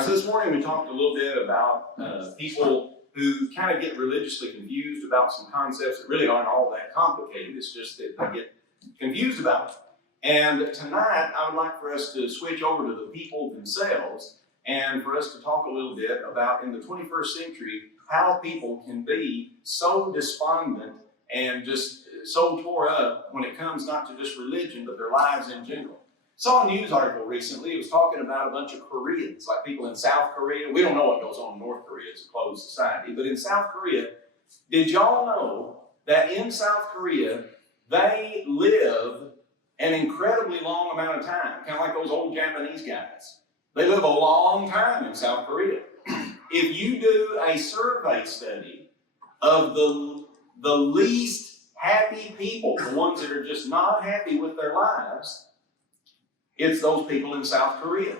So this morning we talked a little bit about people who kind of get religiously confused about some concepts that really aren't all that complicated. It's just that they get confused about it. And tonight I would like for us to switch over to the people themselves and for us to talk a little bit about, in the 21st century, how people can be so despondent and just so tore up when it comes not to just religion, but their lives in general. Saw a news article recently. It was talking about a bunch of Koreans, like people in South Korea. We don't know what goes on in North Korea. It's a closed society. But in South Korea, did y'all know that in South Korea, they live an incredibly long amount of time, kind of like those old Japanese guys. They live a long time in South Korea. If you do a survey study of the least happy people, the ones that are just not happy with their lives, it's those people in South Korea.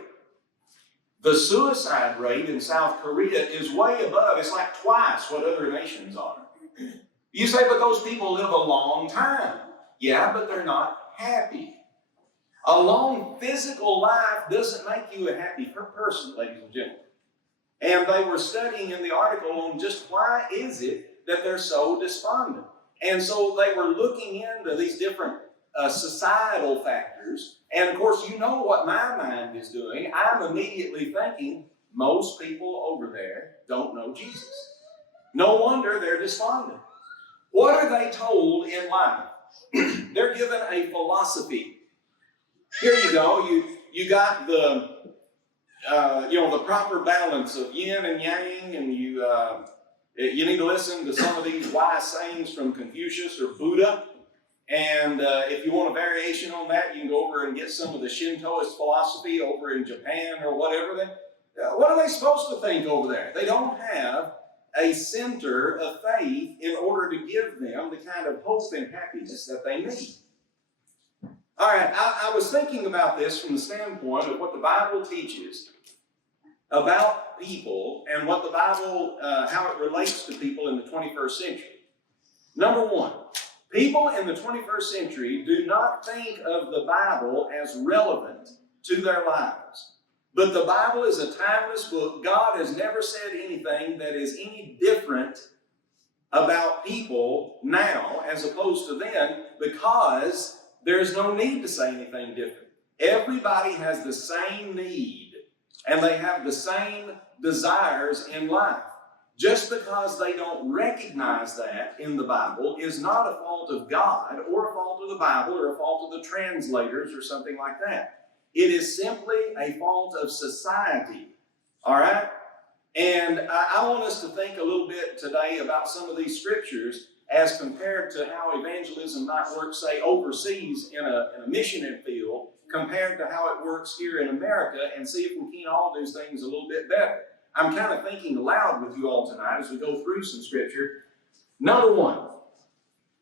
The suicide rate in South Korea is way above, it's like twice what other nations are. You say, but those people live a long time. Yeah, but they're not happy. A long physical life doesn't make you a happy person, ladies and gentlemen. And they were studying in the article on just why is it that they're so despondent. And so they were looking into these different societal factors. And of course, you know what my mind is doing. I'm immediately thinking, most people over there don't know Jesus. No wonder they're despondent. What are they told in life? They're given a philosophy. Here you go. You got the proper balance of yin and yang, and you need to listen to some of these wise sayings from Confucius or Buddha. And if you want a variation on that, you can go over and get some of the Shintoist philosophy over in Japan or whatever. What are they supposed to think over there? They don't have a center of faith in order to give them the kind of hope and happiness that they need. All right, I was thinking about this from the standpoint of what the Bible teaches about people and what the Bible, how it relates to people in the 21st century. Number one, people in the 21st century do not think of the Bible as relevant to their lives. But the Bible is a timeless book. God has never said anything that is any different about people now as opposed to then, because there's no need to say anything different. Everybody has the same need, and they have the same desires in life. Just because they don't recognize that in the Bible is not a fault of God or a fault of the Bible or a fault of the translators or something like that. It is simply a fault of society, all right? And I want us to think a little bit today about some of these scriptures as compared to how evangelism might work, say, overseas in a missionary field compared to how it works here in America, and see if we can all do things a little bit better. I'm kind of thinking aloud with you all tonight as we go through some scripture. Number one,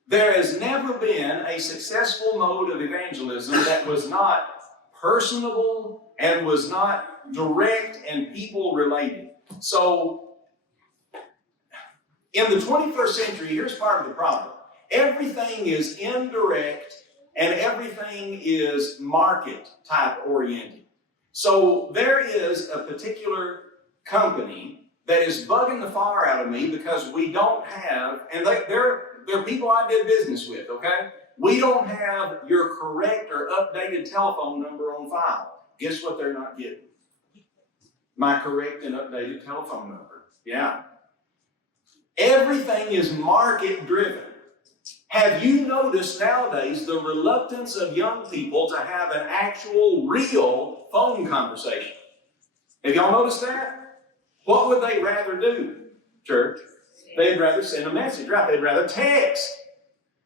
there has never been a successful mode of evangelism that was not personable and was not direct and people related. So, in the 21st century, here's part of the problem. Everything is indirect and everything is market type oriented. So there is a particular company that is bugging the fire out of me because we don't have, and they're people I did business with, okay? We don't have your correct or updated telephone number on file. Guess what they're not getting? My correct and updated telephone number. Yeah. Everything is market driven. Have you noticed nowadays the reluctance of young people to have an actual, real phone conversation? Have y'all noticed that? What would they rather do, church? They'd rather send a message, right? They'd rather text.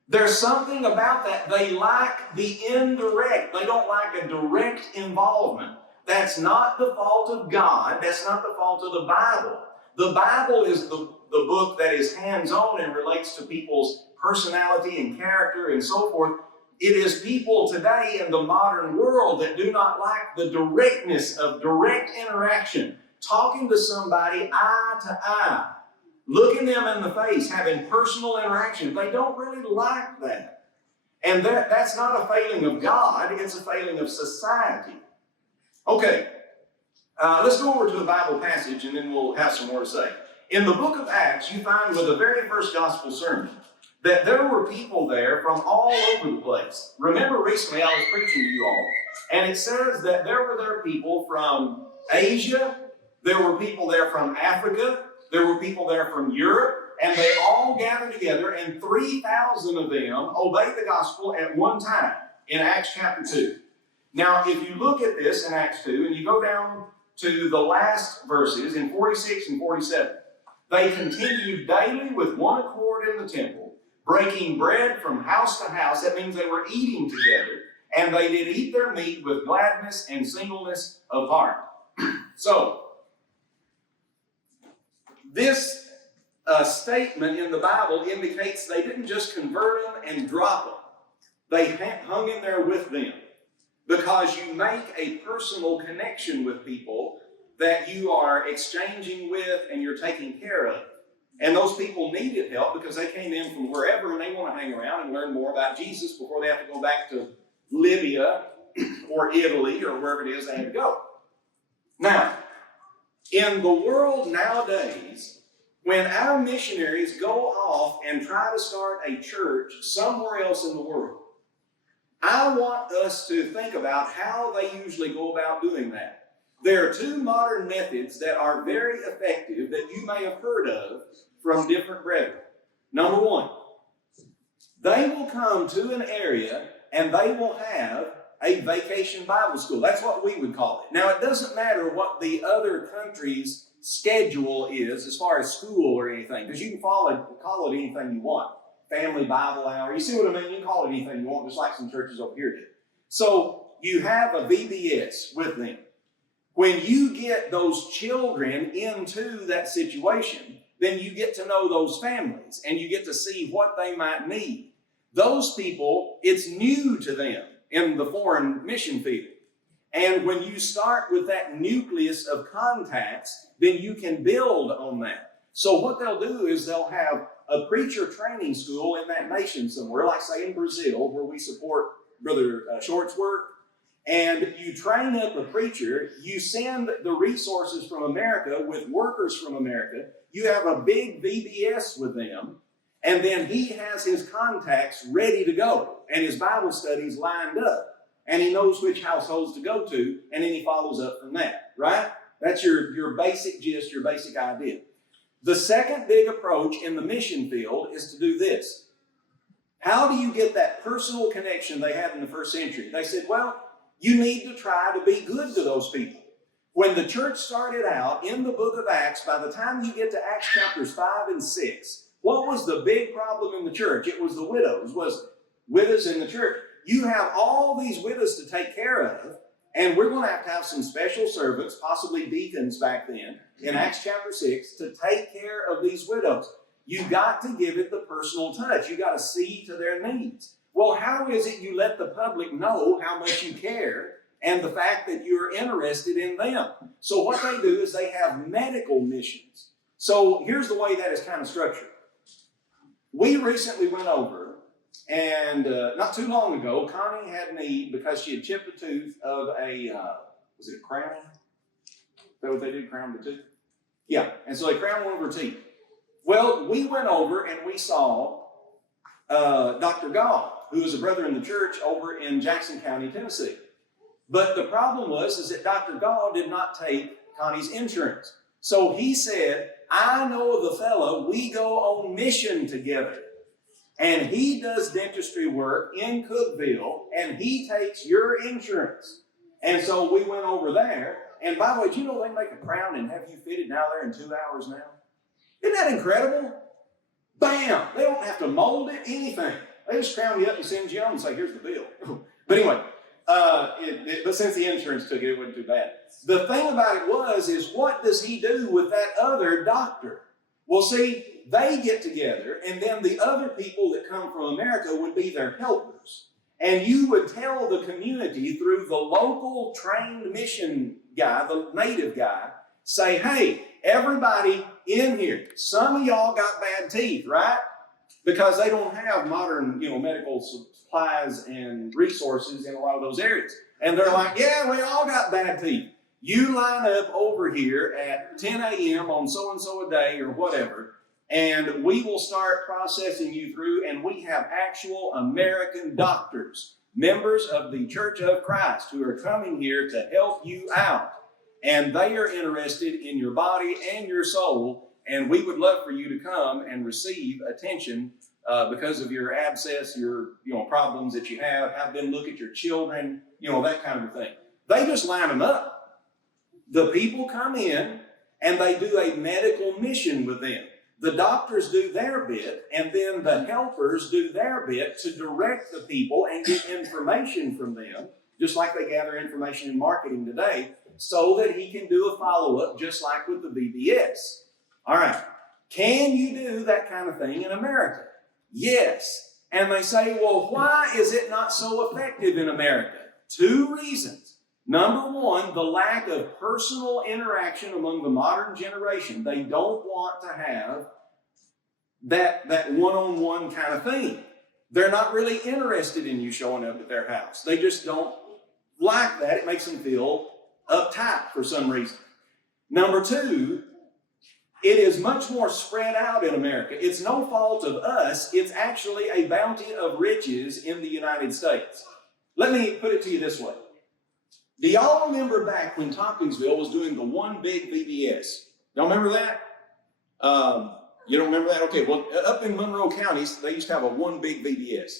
There's something about that. They like the indirect. They don't like a direct involvement. That's not the fault of God. That's not the fault of the Bible. The Bible is the book that is hands-on and relates to people's personality and character and so forth. It is people today in the modern world that do not like the directness of direct interaction, talking to somebody eye to eye, looking them in the face, having personal interaction. They don't really like that. And that's not a failing of God, it's a failing of society. Okay, Let's go over to the Bible passage and then we'll have some more to say. In the book of Acts, you find with the very first gospel sermon that there were people there from all over the place. Remember recently I was preaching to you all, and it says that there were people from Asia, there were people there from Africa, there were people there from Europe, and they all gathered together, and 3,000 of them obeyed the gospel at one time in Acts chapter 2. Now, if you look at this in Acts 2, and you go down to the last verses in 46 and 47, they continued daily with one accord in the temple, breaking bread from house to house. That means they were eating together, and they did eat their meat with gladness and singleness of heart. So, this statement in the Bible indicates they didn't just convert them and drop them. They hung in there with them, because you make a personal connection with people that you are exchanging with and you're taking care of. And those people needed help because they came in from wherever and they want to hang around and learn more about Jesus before they have to go back to Libya or Italy or wherever it is they had to go. Now, in the world nowadays, when our missionaries go off and try to start a church somewhere else in the world, I want us to think about how they usually go about doing that. There are two modern methods that are very effective that you may have heard of from different brethren. Number one, they will come to an area and they will have a vacation Bible school. That's what we would call it. Now, it doesn't matter what the other country's schedule is as far as school or anything, because you can call it anything you want. Family Bible hour. You see what I mean? You can call it anything you want, just like some churches over here do. So you have a VBS with them. When you get those children into that situation, then you get to know those families and you get to see what they might need. Those people, it's new to them in the foreign mission field. And when you start with that nucleus of contacts, then you can build on that. So what they'll do is they'll have a preacher training school in that nation somewhere, like say in Brazil, where we support Brother Short's work. And you train up a preacher, you send the resources from America with workers from America, you have a big VBS with them, and then he has his contacts ready to go, and his Bible studies lined up, and he knows which households to go to, and then he follows up from that, right? That's your basic gist, your basic idea. The second big approach in the mission field is to do this. How do you get that personal connection they had in the first century? They said, well, you need to try to be good to those people. When the church started out in the book of Acts, by the time you get to Acts chapters 5 and 6, what was the big problem in the church? It was the widows, wasn't it? Widows in the church. You have all these widows to take care of, and we're going to have some special servants, possibly deacons back then, in Acts chapter 6, to take care of these widows. You got to give it the personal touch. You got to see to their needs. Well, how is it you let the public know how much you care and the fact that you're interested in them? So what they do is they have medical missions. So here's the way that is kind of structured. We recently went over, and not too long ago, Connie had need because she had chipped a tooth of was it a crown? Is that what they did, crown the tooth? Yeah, and so they crowned one of her teeth. Well, we went over and we saw Dr. Gall, who is a brother in the church over in Jackson County, Tennessee. But the problem was that Dr. Gall did not take Connie's insurance. So he said, I know of a fellow, we go on mission together. And he does dentistry work in Cookeville, and he takes your insurance. And so we went over there. And by the way, do you know they make a crown and have you fitted now there in 2 hours now? Isn't that incredible? Bam! They don't have to mold it, anything. They just crown you up and send you on and say, here's the bill. But anyway, but since the insurance took it, it wasn't too bad. The thing about it is what does he do with that other doctor? Well, see, they get together, and then the other people that come from America would be their helpers. And you would tell the community through the local trained mission guy, the native guy, say, hey, everybody in here, some of y'all got bad teeth, right? Because they don't have modern, medical supplies and resources in a lot of those areas. And they're like, yeah, we all got bad teeth. You line up over here at 10 a.m. on so-and-so a day or whatever, and we will start processing you through, and we have actual American doctors, members of the Church of Christ, who are coming here to help you out. And they are interested in your body and your soul, and we would love for you to come and receive attention because of your abscess, your problems that you have them look at your children, that kind of thing. They just line them up. The people come in and they do a medical mission with them. The doctors do their bit, and then the helpers do their bit to direct the people and get information from them, just like they gather information in marketing today, so that he can do a follow-up just like with the VBS. All right, can you do that kind of thing in America? Yes. And they say, well, why is it not so effective in America? 2 reasons. Number one, the lack of personal interaction among the modern generation. They don't want to have that one-on-one kind of thing. They're not really interested in you showing up at their house. They just don't like that. It makes them feel uptight for some reason. Number 2, it is much more spread out in America. It's no fault of us. It's actually a bounty of riches in the United States. Let me put it to you this way. Do y'all remember back when Tompkinsville was doing the one big VBS? Y'all remember that? You don't remember that? Okay, well, up in Monroe County, they used to have a one big VBS.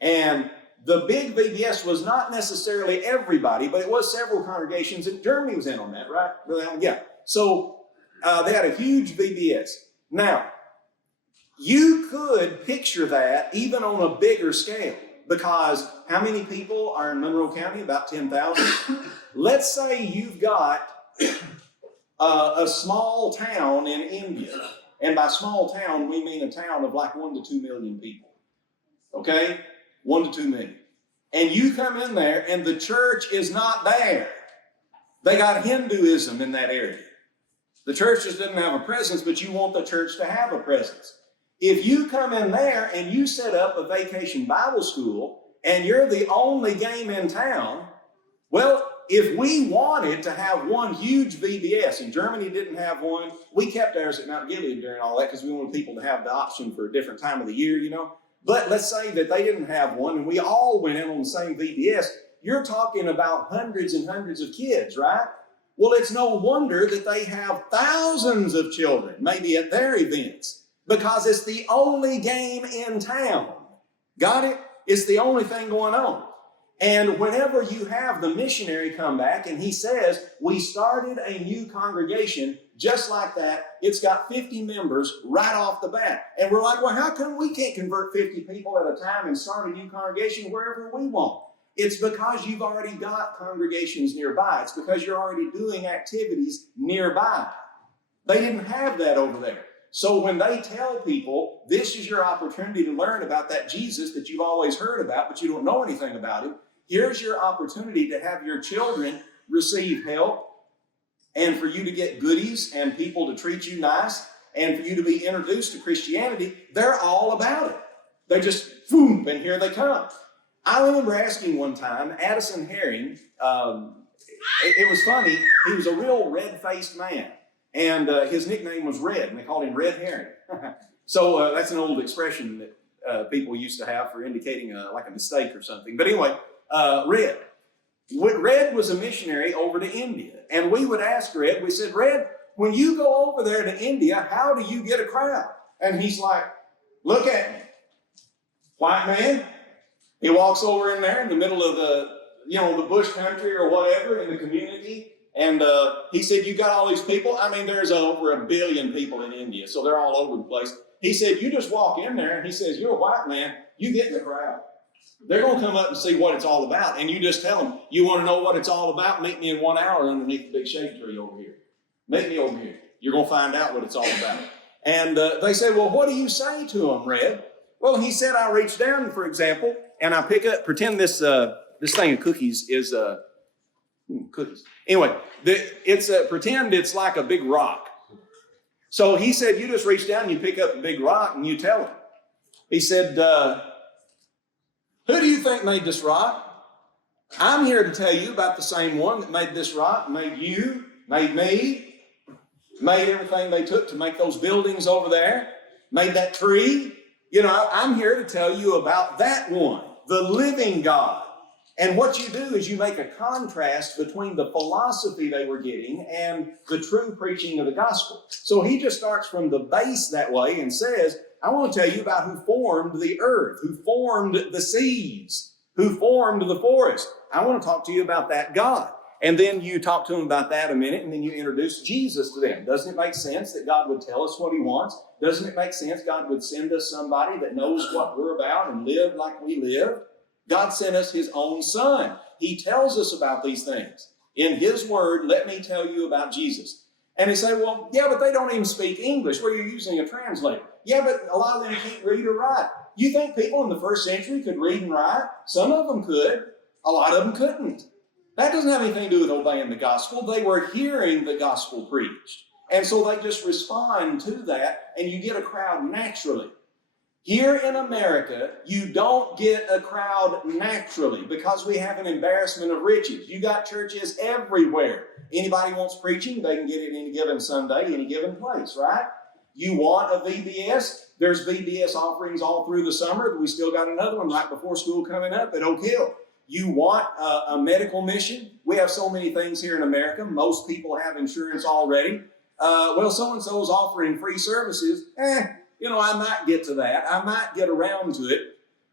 And the big VBS was not necessarily everybody, but it was several congregations, and Germany was in on that, right? Yeah. So they had a huge VBS. Now, you could picture that even on a bigger scale, because how many people are in Monroe County? About 10,000. Let's say you've got a small town in India. And by small town, we mean a town of like 1 to 2 million people. Okay? 1 to 2 million. And you come in there and the church is not there. They got Hinduism in that area. The church just doesn't have a presence, but you want the church to have a presence. If you come in there and you set up a vacation Bible school and you're the only game in town, well, if we wanted to have one huge VBS, and Germany didn't have one, we kept ours at Mount Gilead during all that because we wanted people to have the option for a different time of the year, But let's say that they didn't have one and we all went in on the same VBS. You're talking about hundreds and hundreds of kids, right? Well, it's no wonder that they have thousands of children, maybe at their events, because it's the only game in town. Got it? It's the only thing going on. And whenever you have the missionary come back and he says, we started a new congregation just like that, it's got 50 members right off the bat. And we're like, well, how come we can't convert 50 people at a time and start a new congregation wherever we want? It's because you've already got congregations nearby. It's because you're already doing activities nearby. They didn't have that over there. So when they tell people, this is your opportunity to learn about that Jesus that you've always heard about, but you don't know anything about him, here's your opportunity to have your children receive help and for you to get goodies and people to treat you nice and for you to be introduced to Christianity. They're all about it. They just, boom, and here they come. I remember asking one time, Addison Herring, it was funny, he was a real red-faced man. And his nickname was Red, and they called him Red Herring. So that's an old expression that people used to have for indicating like a mistake or something. But anyway, Red. Red was a missionary over to India. And we would ask Red, we said, Red, when you go over there to India, how do you get a crowd? And he's like, look at me. White man. He walks over in there in the middle of the bush country or whatever in the community. And he said, you got all these people? I mean, there's over 1 billion people in India, so they're all over the place. He said, you just walk in there, and he says, you're a white man, you get in the crowd. They're going to come up and see what it's all about, and you just tell them, you want to know what it's all about? Meet me in 1 hour underneath the big shade tree over here. Meet me over here. You're going to find out what it's all about. And they said, well, what do you say to them, Red? Well, he said, I reach down, for example, and I pick up, pretend this thing of cookies is cookies. Anyway, pretend it's like a big rock. So he said, you just reach down and you pick up a big rock and you tell him. He said, who do you think made this rock? I'm here to tell you about the same one that made this rock, made you, made me, made everything they took to make those buildings over there, made that tree. You know, I'm here to tell you about that one, the living God. And what you do is you make a contrast between the philosophy they were getting and the true preaching of the gospel. So he just starts from the base that way and says, I want to tell you about who formed the earth, who formed the seas, who formed the forest. I want to talk to you about that God. And then you talk to them about that a minute, and then you introduce Jesus to them. Doesn't it make sense that God would tell us what he wants? Doesn't it make sense God would send us somebody that knows what we're about and live like we live? God sent us his own son. He tells us about these things. In his word, let me tell you about Jesus. And they say, well, yeah, but they don't even speak English. Well, you're using a translator. Yeah, but a lot of them can't read or write. You think people in the first century could read and write? Some of them could. A lot of them couldn't. That doesn't have anything to do with obeying the gospel. They were hearing the gospel preached. And so they just respond to that, and you get a crowd naturally. Here in America, you don't get a crowd naturally because we have an embarrassment of riches. You got churches everywhere. Anybody wants preaching, they can get it any given Sunday, any given place, right? You want a VBS? There's VBS offerings all through the summer. We still got another one right before school coming up at Oak Hill. You want a medical mission? We have so many things here in America. Most people have insurance already. Well, so-and-so's offering free services. You know, I might get to that. I might get around to it.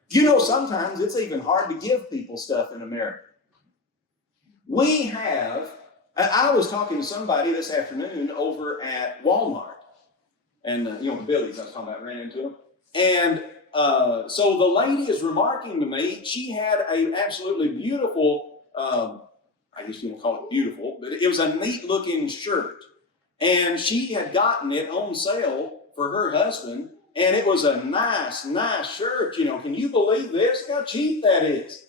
You know, sometimes it's even hard to give people stuff in America. I was talking to somebody this afternoon over at Walmart. And, Billy's, I was talking about, ran into him. And so the lady is remarking to me, she had an absolutely beautiful, I guess you don't call it beautiful, but it was a neat looking shirt. And she had gotten it on sale for her husband, and it was a nice shirt. Can you believe this? How cheap that is.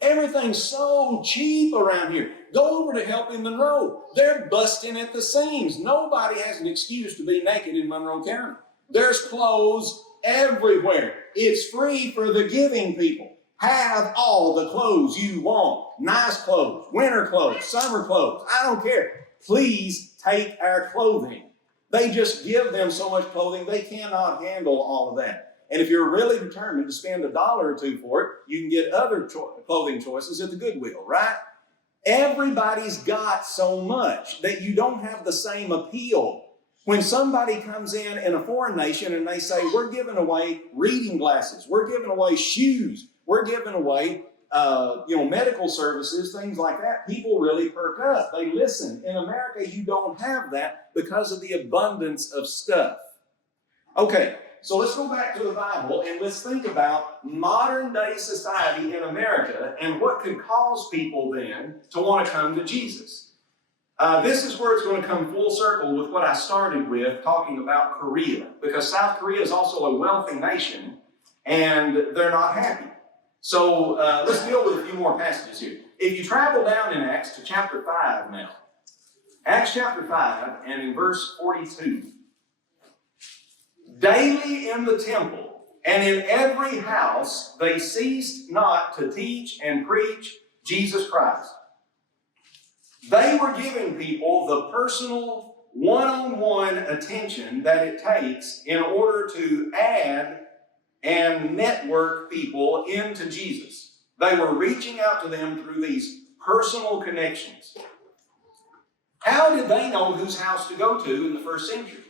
Everything's so cheap around here. Go over to Helping Monroe. They're busting at the seams. Nobody has an excuse to be naked in Monroe County. There's clothes everywhere. It's free for the giving people. Have all the clothes you want. Nice clothes, winter clothes, summer clothes. I don't care. Please take our clothing. They just give them so much clothing, they cannot handle all of that. And if you're really determined to spend $1 or $2 for it, you can get other clothing choices at the Goodwill, right? Everybody's got so much that you don't have the same appeal. When somebody comes in a foreign nation and they say, we're giving away reading glasses, we're giving away shoes, we're giving away medical services, things like that, people really perk up. They listen. In America, you don't have that because of the abundance of stuff. Okay, so let's go back to the Bible and let's think about modern day society in America and what could cause people then to want to come to Jesus. This is where it's going to come full circle with what I started with talking about Korea, because South Korea is also a wealthy nation and they're not happy. So let's deal with a few more passages here. If you travel down in Acts to chapter 5 now, Acts chapter 5 and in verse 42. Daily in the temple and in every house they ceased not to teach and preach Jesus Christ. They were giving people the personal one-on-one attention that it takes in order to add and network people into Jesus. They were reaching out to them through these personal connections. How did they know whose house to go to in the first century?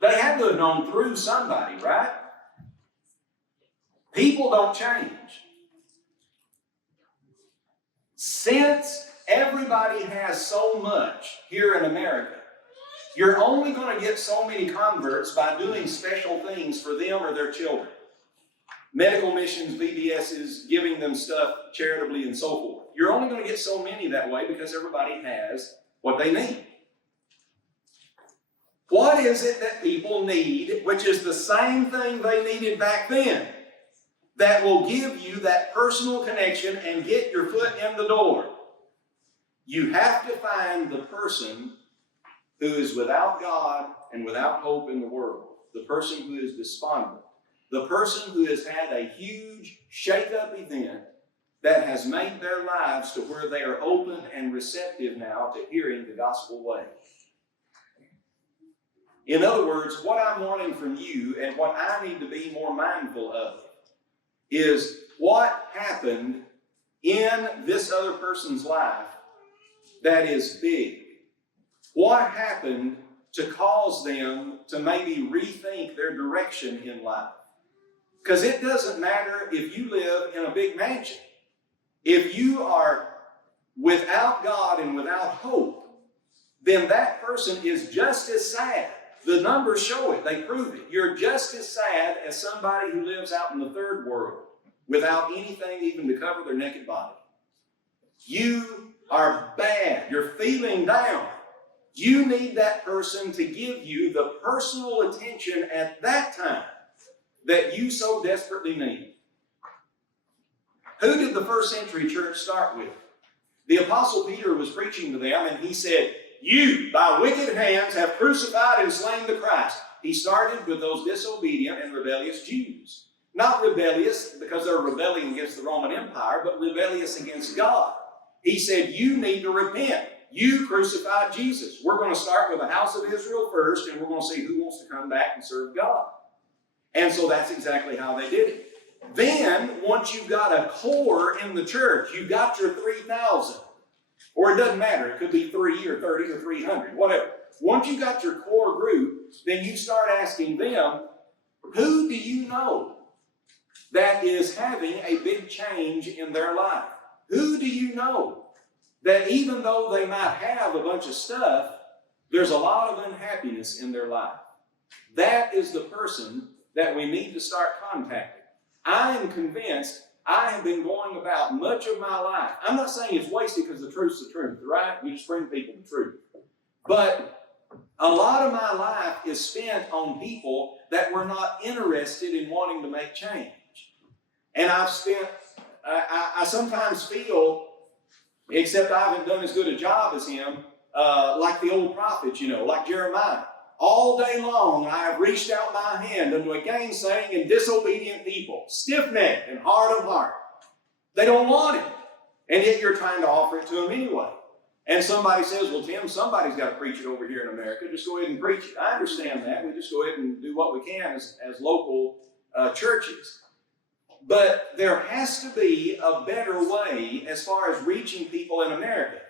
They had to have known through somebody, right? People don't change. Since everybody has so much here in America, you're only going to get so many converts by doing special things for them or their children. Medical missions, VBSs, giving them stuff charitably and so forth. You're only going to get so many that way because everybody has what they need. What is it that people need, which is the same thing they needed back then, that will give you that personal connection and get your foot in the door? You have to find the person who is without God and without hope in the world, the person who is despondent, the person who has had a huge shake-up event that has made their lives to where they are open and receptive now to hearing the gospel way. In other words, what I'm wanting from you and what I need to be more mindful of is what happened in this other person's life that is big. What happened to cause them to maybe rethink their direction in life? Because it doesn't matter if you live in a big mansion. If you are without God and without hope, then that person is just as sad. The numbers show it. They prove it. You're just as sad as somebody who lives out in the third world without anything even to cover their naked body. You are bad. You're feeling down. You need that person to give you the personal attention at that time that you so desperately need. Who did the first century church start with? The Apostle Peter was preaching to them, and he said, "You, by wicked hands, have crucified and slain the Christ." He started with those disobedient and rebellious Jews. Not rebellious because they're rebelling against the Roman Empire, but rebellious against God. He said, you need to repent. You crucified Jesus. We're going to start with the house of Israel first, and we're going to see who wants to come back and serve God. And so that's exactly how they did it. Then, once you've got a core in the church, you've got your 3,000. Or it doesn't matter. It could be 3 or 30 or 300, whatever. Once you've got your core group, then you start asking them, who do you know that is having a big change in their life? Who do you know that even though they might have a bunch of stuff, there's a lot of unhappiness in their life? That is the person that we need to start contacting. I am convinced I have been going about much of my life. I'm not saying it's wasted because the truth's the truth, right? We just bring people the truth. But a lot of my life is spent on people that were not interested in wanting to make change. And I sometimes feel, except I haven't done as good a job as him, like the old prophets, like Jeremiah. All day long I have reached out my hand unto a gainsaying and disobedient people, stiff-necked and hard of heart. They don't want it, and yet you're trying to offer it to them anyway. And somebody says, well, Tim, somebody's got to preach it over here in America. Just go ahead and preach it. I understand that. We just go ahead and do what we can as local churches. But there has to be a better way as far as reaching people in America.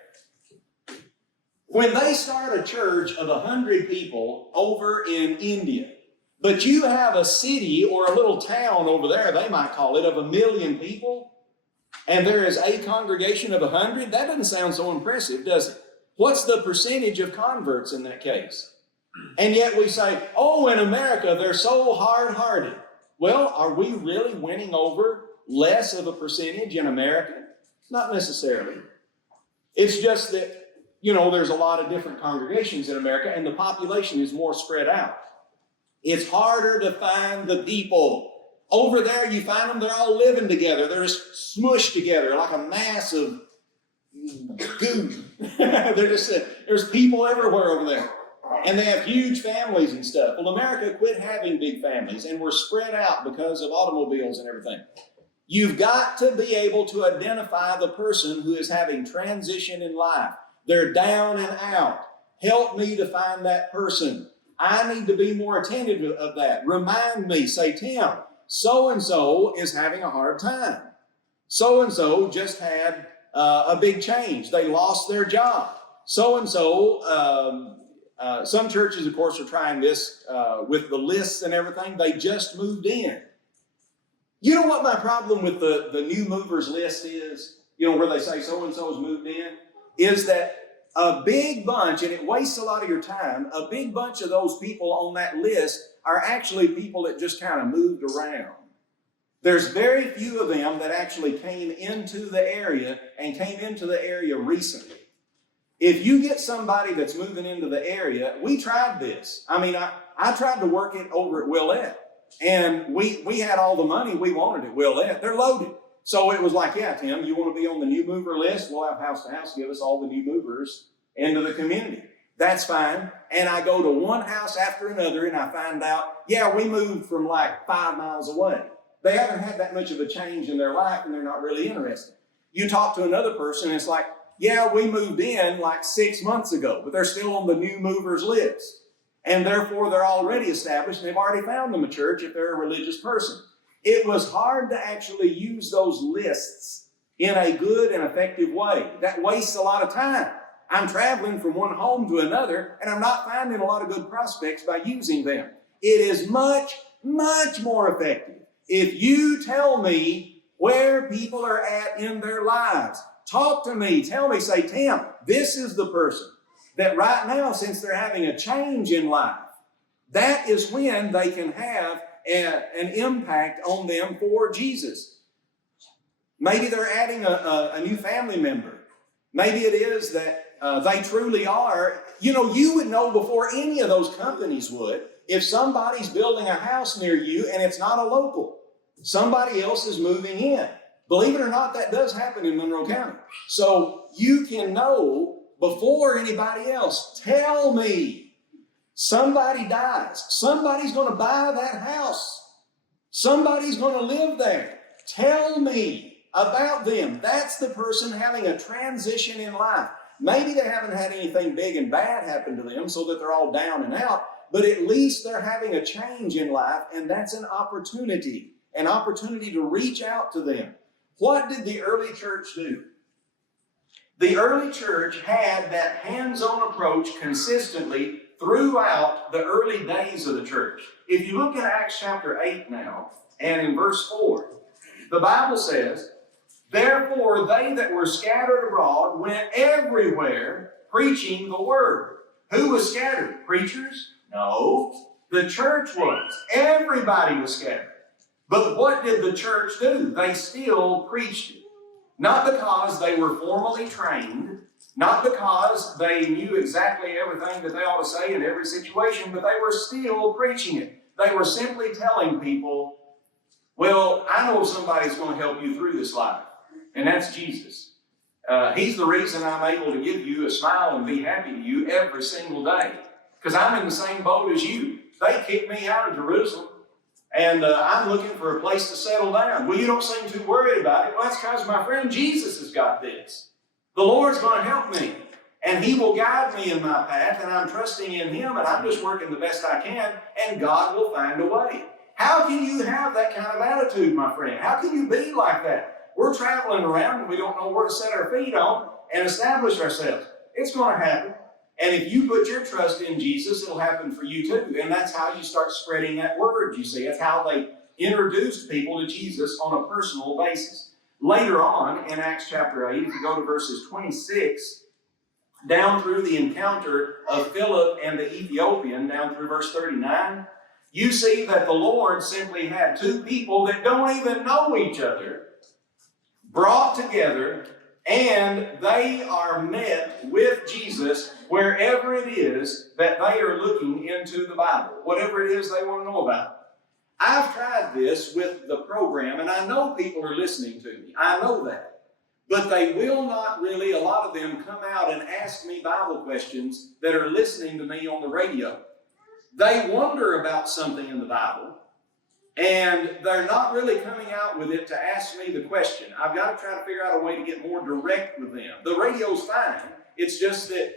When they start a church of 100 people over in India, but you have a city or a little town over there, they might call it, of 1 million people, and there is a congregation of 100, that doesn't sound so impressive, does it? What's the percentage of converts in that case? And yet we say, oh, in America, they're so hard-hearted. Well, are we really winning over less of a percentage in America? Not necessarily. It's just that, there's a lot of different congregations in America, and the population is more spread out. It's harder to find the people. Over there, you find them, they're all living together. They're just smushed together like a mass of goo. There's people everywhere over there. And they have huge families and stuff. Well, America quit having big families, and we're spread out because of automobiles and everything. You've got to be able to identify the person who is having transition in life. They're down and out. Help me to find that person. I need to be more attentive of that. Remind me, say, Tim, so-and-so is having a hard time. So-and-so just had a big change. They lost their job. So-and-so, some churches, of course, are trying this with the lists and everything. They just moved in. You know what my problem with the new movers list is? Where they say so-and-so's moved in? Is that a big bunch, and it wastes a lot of your time, a big bunch of those people on that list are actually people that just kind of moved around. There's very few of them that actually came into the area and came into the area recently. If you get somebody that's moving into the area, we tried this. I tried to work it over at Willette, and we had all the money we wanted at Willette. They're loaded. So it was like, yeah, Tim, you want to be on the new mover list? We'll have house to house give us all the new movers into the community. That's fine. And I go to one house after another, and I find out, yeah, we moved from like 5 miles away. They haven't had that much of a change in their life, and they're not really interested. You talk to another person, and it's like, yeah, we moved in like 6 months ago, but they're still on the new movers list. And therefore, they're already established, and they've already found them a church if they're a religious person. It was hard to actually use those lists in a good and effective way. That wastes a lot of time. I'm traveling from one home to another, and I'm not finding a lot of good prospects by using them. It is much, much more effective if you tell me where people are at in their lives. Talk to me, tell me, say, Tim, this is the person that right now, since they're having a change in life, that is when they can have an impact on them for Jesus. Maybe they're adding a new family member. Maybe it is that they truly are. You know, you would know before any of those companies would if somebody's building a house near you and it's not a local. Somebody else is moving in. Believe it or not, that does happen in Monroe County. So you can know before anybody else. Tell me. Somebody dies. Somebody's going to buy that house. Somebody's going to live there. Tell me about them. That's the person having a transition in life. Maybe they haven't had anything big and bad happen to them so that they're all down and out, but at least they're having a change in life, and that's an opportunity to reach out to them. What did the early church do? The early church had that hands-on approach consistently throughout the early days of the church. If you look at Acts chapter 8 now, and in verse 4, the Bible says, "Therefore they that were scattered abroad went everywhere preaching the word." Who was scattered? Preachers? No. The church was. Everybody was scattered. But what did the church do? They still preached it. Not because they were formally trained, not because they knew exactly everything that they ought to say in every situation, but they were still preaching it. They were simply telling people, well, I know somebody's going to help you through this life, and that's Jesus. He's the reason I'm able to give you a smile and be happy to you every single day, because I'm in the same boat as you. They kicked me out of Jerusalem, and I'm looking for a place to settle down. Well, you don't seem too worried about it. Well, that's because my friend Jesus has got this. The Lord's going to help me, and He will guide me in my path, and I'm trusting in Him, and I'm just working the best I can, and God will find a way. How can you have that kind of attitude, my friend? How can you be like that? We're traveling around, and we don't know where to set our feet on and establish ourselves. It's going to happen. And if you put your trust in Jesus, it'll happen for you too. And that's how you start spreading that word, you see. That's how they introduced people to Jesus on a personal basis. Later on, in Acts chapter 8, if you go to verses 26, down through the encounter of Philip and the Ethiopian, down through verse 39, you see that the Lord simply had two people that don't even know each other brought together, and they are met with Jesus wherever it is that they are looking into the Bible, whatever it is they want to know about. I've tried this with the program, and I know people are listening to me. I know that. But they will not really, a lot of them, come out and ask me Bible questions that are listening to me on the radio. They wonder about something in the Bible, and they're not really coming out with it to ask me the question. I've got to try to figure out a way to get more direct with them. The radio's fine. It's just that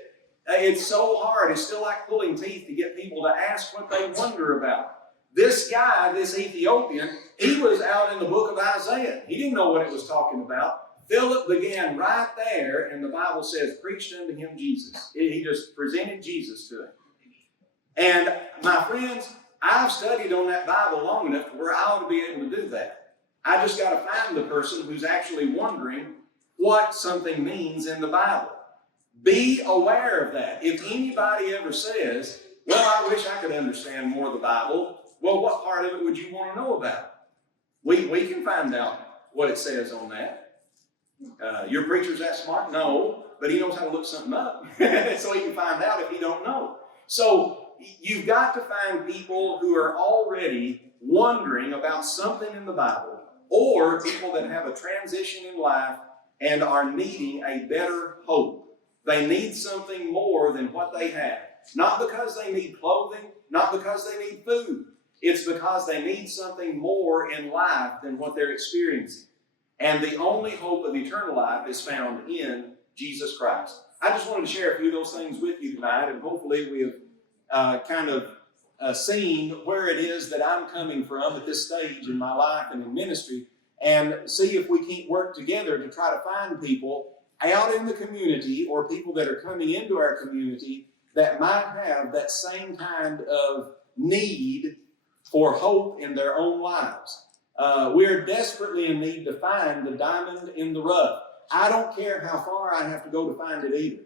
it's so hard. It's still like pulling teeth to get people to ask what they wonder about. This guy, this Ethiopian, he was out in the book of Isaiah. He didn't know what it was talking about. Philip began right there, and the Bible says, preached unto him Jesus. He just presented Jesus to him. And my friends, I've studied on that Bible long enough to where I ought to be able to do that. I just got to find the person who's actually wondering what something means in the Bible. Be aware of that. If anybody ever says, well, I wish I could understand more of the Bible, well, what part of it would you want to know about? We can find out what it says on that. Your preacher's that smart? No, but he knows how to look something up. So he can find out if he don't know. So you've got to find people who are already wondering about something in the Bible, or people that have a transition in life and are needing a better hope. They need something more than what they have. Not because they need clothing, not because they need food. It's because they need something more in life than what they're experiencing. And the only hope of eternal life is found in Jesus Christ. I just wanted to share a few of those things with you tonight, and hopefully we have seen where it is that I'm coming from at this stage in my life and in ministry, and see if we can't work together to try to find people out in the community or people that are coming into our community that might have that same kind of need for hope in their own lives. We're desperately in need to find the diamond in the rough. I don't care how far I have to go to find it either.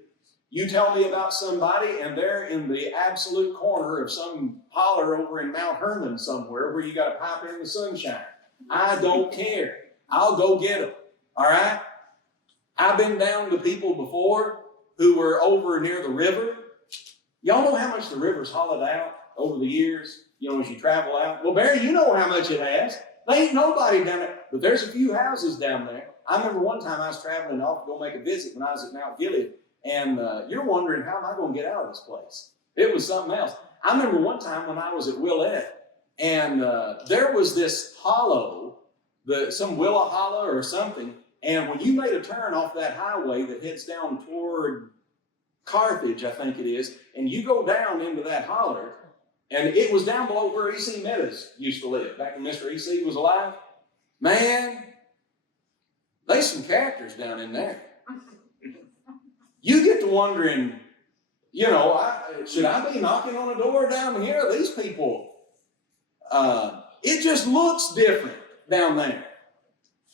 You tell me about somebody and they're in the absolute corner of some holler over in Mount Hermon somewhere where you got a pipe in the sunshine. I don't care. I'll go get them. All right? I've been down to people before who were over near the river. Y'all know how much the river's hollowed out over the years, as you travel out? Well, Barry, you know how much it has. There ain't nobody down there, but there's a few houses down there. I remember one time I was traveling off to go make a visit when I was at Mount Gilead, and you're wondering, how am I going to get out of this place? It was something else. I remember one time when I was at Willette, and there was this hollow, some willow hollow or something, and when you made a turn off that highway that heads down toward Carthage, I think it is, and you go down into that holler, and it was down below where E.C. Meadows used to live, back when Mr. E.C. was alive. Man, there's some characters down in there. You get to wondering, should I be knocking on a door down here? These people, it just looks different down there.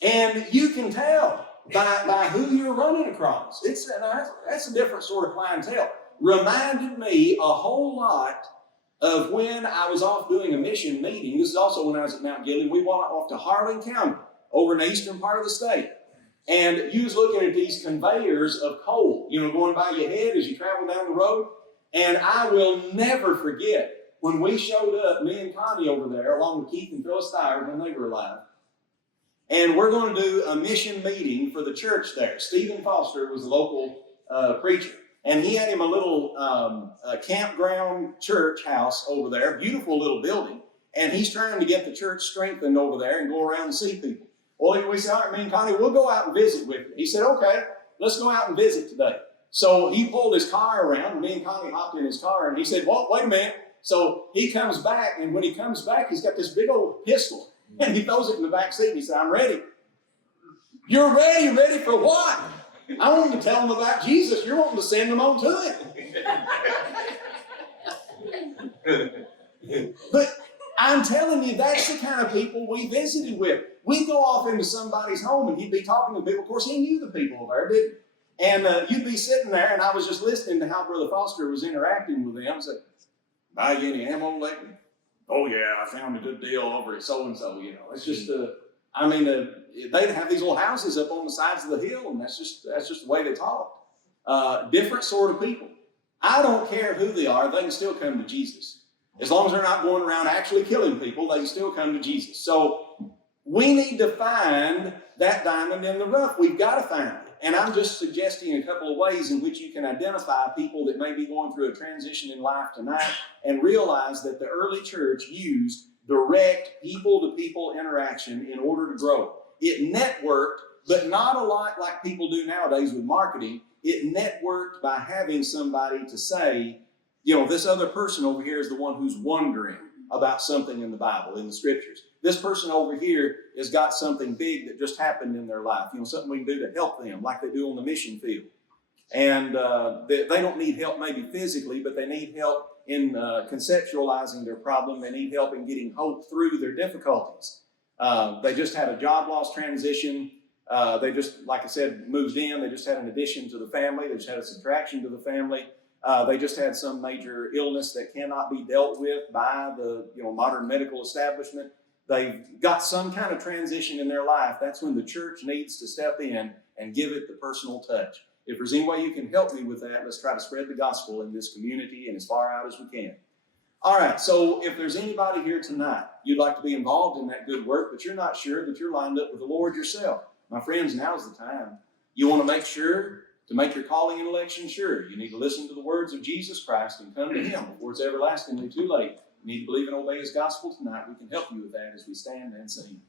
And you can tell by who you're running across. That's a different sort of clientele. Reminded me a whole lot of when I was off doing a mission meeting. This is also when I was at Mount Gilead. We went off to Harlan County, over in the eastern part of the state. And you was looking at these conveyors of coal, going by your head as you travel down the road. And I will never forget when we showed up, me and Connie over there, along with Keith and Phyllis Thyre when they were alive. And we're going to do a mission meeting for the church there. Stephen Foster was the local preacher. And he had him a little campground church house over there, beautiful little building. And he's trying to get the church strengthened over there and go around and see people. Well, we said, all right, me and Connie, we'll go out and visit with you. He said, okay, let's go out and visit today. So he pulled his car around, and me and Connie hopped in his car, and he said, well, wait a minute. So he comes back, and when he comes back, he's got this big old pistol, and he throws it in the back seat, and he said, I'm ready. You're ready? Ready for what? I want to tell them about Jesus. You're wanting to send them on to it. But I'm telling you, that's the kind of people we visited with. We'd go off into somebody's home and he'd be talking to people. Of course, he knew the people there, didn't he? And you'd be sitting there, and I was just listening to how Brother Foster was interacting with them. Said, buy you any ammo lately? Oh, yeah, I found a good deal over at so-and-so, It's just, they'd have these little houses up on the sides of the hill, and that's just the way they talk. Different sort of people. I don't care who they are, they can still come to Jesus. As long as they're not going around actually killing people, they can still come to Jesus. So we need to find that diamond in the rough. We've got to find it. And I'm just suggesting a couple of ways in which you can identify people that may be going through a transition in life tonight and realize that the early church used direct people-to-people interaction in order to grow. It networked, but not a lot like people do nowadays with marketing. It networked by having somebody to say, this other person over here is the one who's wondering about something in the Bible, in the scriptures. This person over here has got something big that just happened in their life, something we can do to help them, like they do on the mission field. And they don't need help maybe physically, but they need help in conceptualizing their problem. They need help in getting hope through their difficulties. They just had a job loss transition. They just, like I said, moved in. They just had an addition to the family. They just had a subtraction to the family. They just had some major illness that cannot be dealt with by the modern medical establishment. They've got some kind of transition in their life. That's when the church needs to step in and give it the personal touch. If there's any way you can help me with that, let's try to spread the gospel in this community and as far out as we can. All right, so if there's anybody here tonight, you'd like to be involved in that good work, but you're not sure that you're lined up with the Lord yourself. My friends, now's the time. You want to make sure to make your calling and election sure. You need to listen to the words of Jesus Christ and come to Him before it's everlastingly too late. You need to believe and obey His gospel tonight. We can help you with that as we stand and sing.